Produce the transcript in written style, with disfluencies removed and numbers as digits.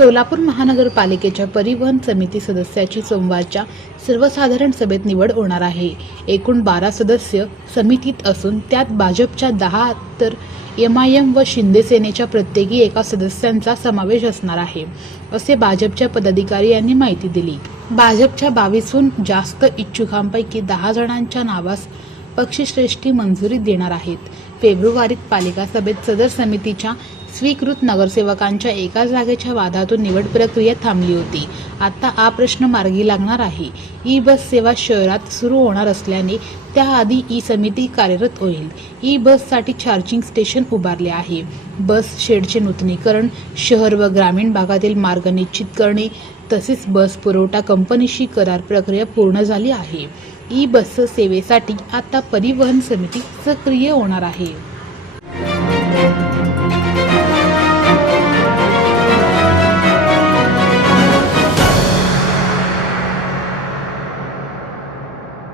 सोलापूर महानगरपालिकेच्या परिवहन समिती सदस्याची सोमवारच्या सर्वसाधारण सभेत निवड होणार आहे। एकूण 12 सदस्य समितीत असून त्यात भाजपच्या 10 तर एमआयएम व शिंदे सेनेच्या प्रत्येकी एका सदस्यांचा समावेश असणार आहे, असे भाजपच्या पदाधिकारी यांनी माहिती दिली। भाजपच्या 22हून जास्त इच्छुकांपैकी 10 जणांच्या नावास पक्षश्रेष्ठी मंजुरी देणार आहेत। फेब्रुवारीत पालिका सभेत सदर समितीच्या स्वीकृत नगरसेवकांच्या एका जागेच्या वादातून निवड प्रक्रिया थांबली होती। आता हा प्रश्न मार्गी लागणार आहे। ई बस सेवा शहरात सुरू होणार असल्याने त्याआधी ई समिती कार्यरत होईल। ई बससाठी चार्जिंग स्टेशन उभारले आहे। बस शेडचे नूतनीकरण, शहर व ग्रामीण भागातील मार्ग निश्चित करणे तसेच बस पुरवठा कंपनीशी करार प्रक्रिया पूर्ण झाली आहे। ई बस सेवेसाठी आता परिवहन समिती सक्रिय होणार आहे।